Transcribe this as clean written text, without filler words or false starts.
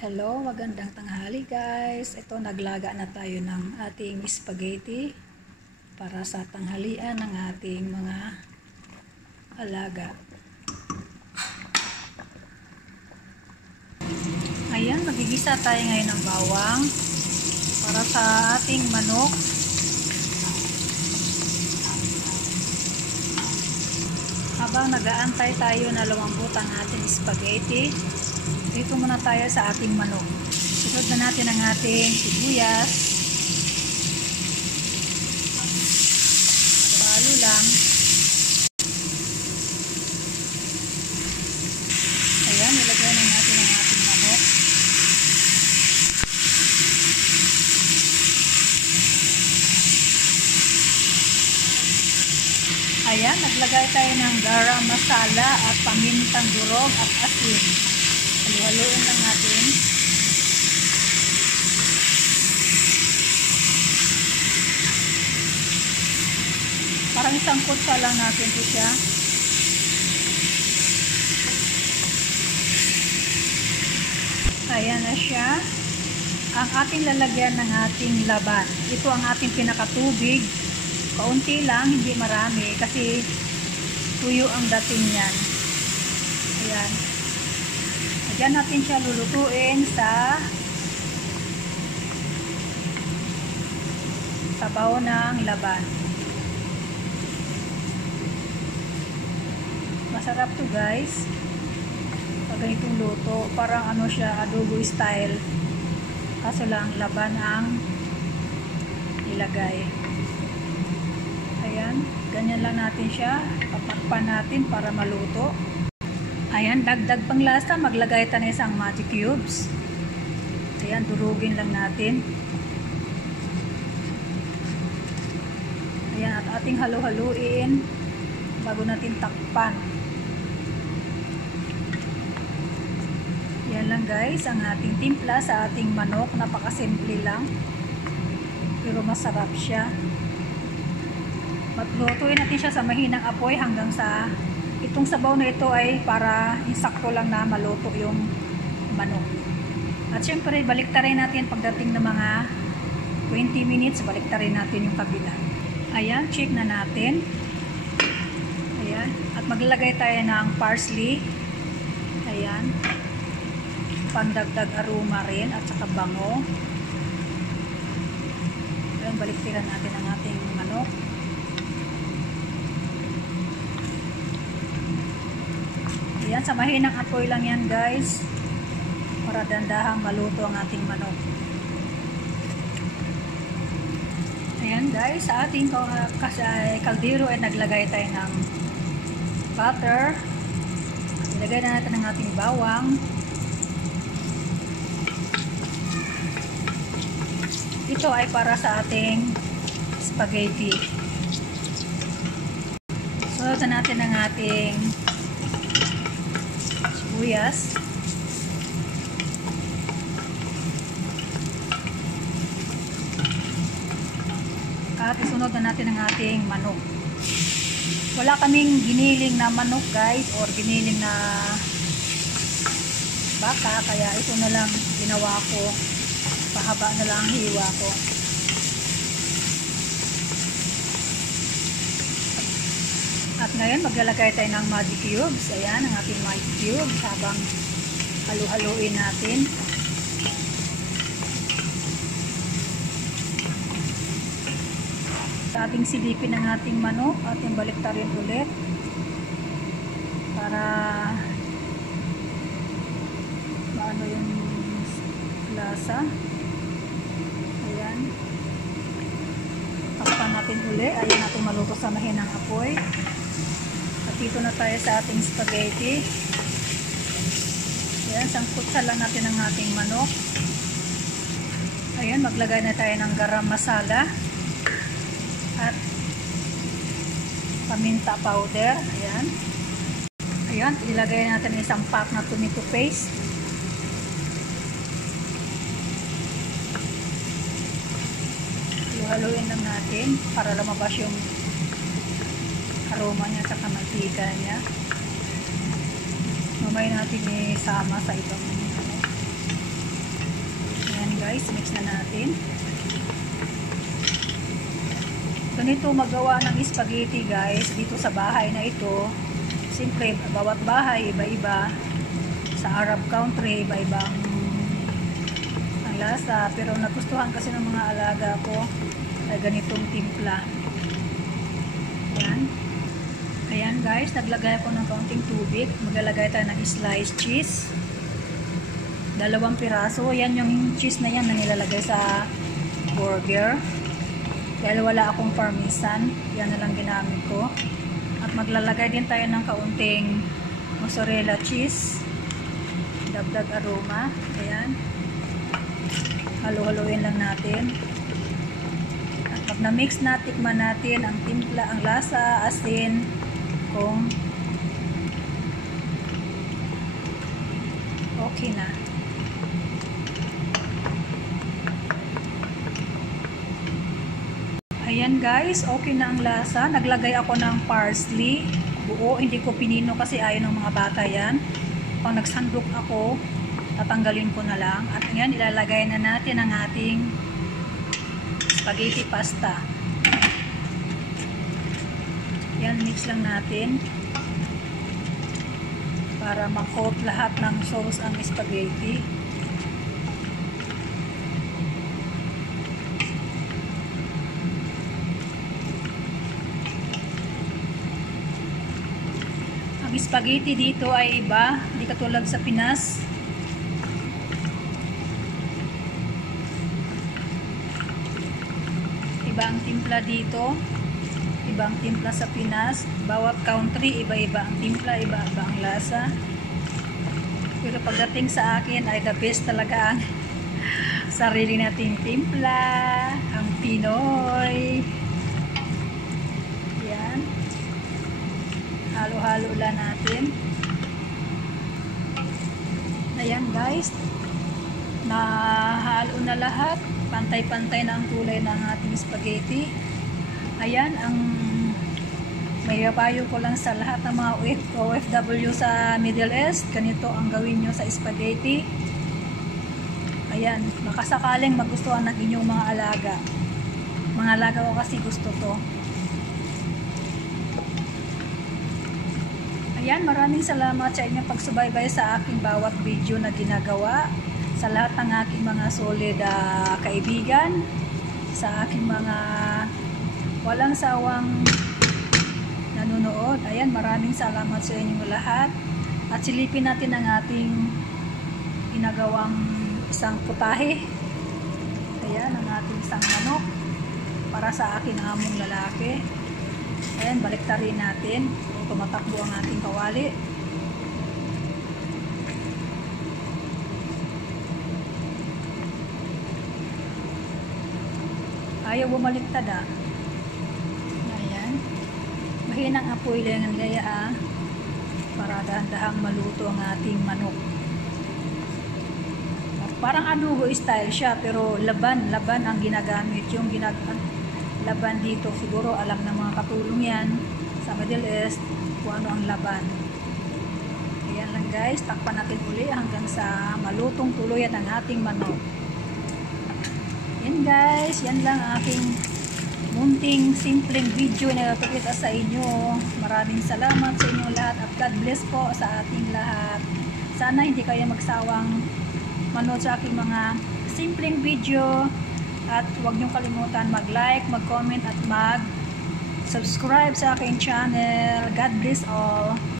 Hello, magandang tanghali guys. Ito, naglaga na tayo ng ating spaghetti para sa tanghalian ng ating mga alaga. Ayan, magigisa tayo ngayon ng bawang para sa ating manok. Habang nag-aantay tayo na lumambot ang ating spaghetti, dito muna tayo sa ating manok. Sunod na natin ang ating sibuyas. Halo lang. Ayan, nilagyan na natin ang ating manok. Ayan, naglagay tayo ng garam masala at pamintang durog at asin. Halo-haloin lang natin. Parang isang kutsa lang natin ito siya. Ayan na siya. Ang ating lalagyan ng ating laban. Ito ang ating pinakatubig. Kaunti lang, hindi marami kasi tuyo ang dating niyan. Ayan. Diyan natin siya lulutuin sa sabaw ng laban. Masarap to guys. Pag ganitong luto, parang ano siya, adobo style. Kaso lang laban ang ilagay. Ayan, ganyan lang natin siya. Patakpan natin para maluto. Ayan, dagdag pang lasa, maglagay tayo ng isang magic cubes. Ayan, durugin lang natin. Ayan, at ating halu-haluin bago natin takpan. Yan lang guys, ang ating timpla sa ating manok. Napakasimple lang. Pero masarap siya. Matlutuin natin siya sa mahinang apoy hanggang sa itong sabaw na ito ay para insakto lang na maluto yung manok. At syempre, baliktarin natin pagdating ng mga 20 minutes, baliktarin natin yung kabila. Ayan, check na natin. Ayan, at maglalagay tayo ng parsley. Ayan, pandagdag aroma rin at saka bango. Ayan, baliktarin natin ang ating manok. Ayan, sa mahinang apoy lang yan guys para dandahang maluto ang ating manok. Ayan guys, sa ating kaldero ay naglagay tayo ng butter. Ilagay na natin ang ating bawang. Ito ay para sa ating spaghetti. Sunod na natin ang ating sibuyas. At isunod na natin ang ating manok. Wala kaming giniling na manok guys or giniling na baka, kaya ito na lang ginawa ko. Pahaba na lang ang hiwa ko. At ngayon maglalagay tayo ng magic cubes. Ayan ang ating magic cubes habang halu-haluin natin. Sa ating silipin ng ating manok, ating baliktarin ulit para maano yung lasa. Ayan. Takpan natin ulit. Ayan natin maluto sa mahinang apoy. Dito na tayo sa ating spaghetti. Ayan, sangkutsa lang natin ang ating manok. Ayan, maglagay na tayo ng garam masala at paminta powder. Ayan. Ayan, ilagay natin isang pack na tomato paste. Haluin lang natin para lumabas yung aroma niya sa mantika niya. Mamaya natin isama sa ibang guys, mix na natin. Ganito magawa ng spaghetti guys dito sa bahay na ito. Siyempre bawat bahay iba-iba. Sa Arab country iba-ibang ang lasa, pero nagustuhan kasi ng mga alaga ko ay ganitong timpla. Ayan. Ayan guys, naglagay ako ng kaunting tubig. Maglalagay tayo ng sliced cheese. 2 piraso. Yan yung cheese na yan na nilalagay sa burger. Dahil wala akong parmesan, yan na lang ginamit ko. At maglalagay din tayo ng kaunting mozzarella cheese. Dagdag aroma. Ayan. Halo-haloin lang natin. At pag na-mix na, tikman natin ang timpla, ang lasa, asin, kung okay na. Ayan guys, okay na ang lasa. Naglagay ako ng parsley. Buo, hindi ko pinino kasi ayaw ng mga bata yan. Pag nagsandok ako, tatanggalin ko na lang. At ngayon, ilalagay na natin ang ating spaghetti pasta. Yan, mix lang natin. Para ma-coat lahat ng sauce ang spaghetti. Ang spaghetti dito ay iba, hindi katulad sa Pinas. Iba ang timpla dito, iba ang timpla sa Pinas. Bawat country, iba-iba ang timpla, iba-iba ang lasa. Pero pagdating sa akin ay the best talaga ang sarili nating timpla, ang Pinoy. Yan. Halo-halo lang natin. Ayan guys, nahalo na lahat. Pantay-pantay na ang kulay ng ating spaghetti. Ayan, ang may payo ko lang sa lahat ng mga OFW sa Middle East. Ganito ang gawin nyo sa spaghetti. Ayan, baka sakaling magustuhan ng inyong mga alaga. Mga alaga ko kasi gusto to. Ayan, maraming salamat sa inyong pagsubaybay sa aking bawat video na ginagawa. Sa lahat ng aking mga solid kaibigan. Sa aking mga walang sawang nanonood. Ayan, maraming salamat sa inyong lahat. At silipin natin ang ating ginagawang isang putahe. Ayan, ang ating isang manok. Para sa aking among lalaki. Ayan, baliktarin natin. Tumatakbo ang ating kawali. Ayaw bumaliktad Ayan. Mahinang apoy lang ang gaya para dahan-dahang maluto ang ating manok. Parang adobo style siya pero laban ang ginagamit. Yung laban dito siguro alam ng mga katulong yan sa Middle East kung ano ang laban. Ayan lang guys, takpan natin uli hanggang sa malutong tuluyan ang ating manok. Yan guys, yan lang aking munting simpleng video na napakita sa inyo. Maraming salamat sa inyong lahat at God bless po sa ating lahat. Sana hindi kayo magsawang manood sa aking mga simpleng video at huwag niyong kalimutan mag-like, mag-comment at mag-subscribe sa aking channel. God bless all.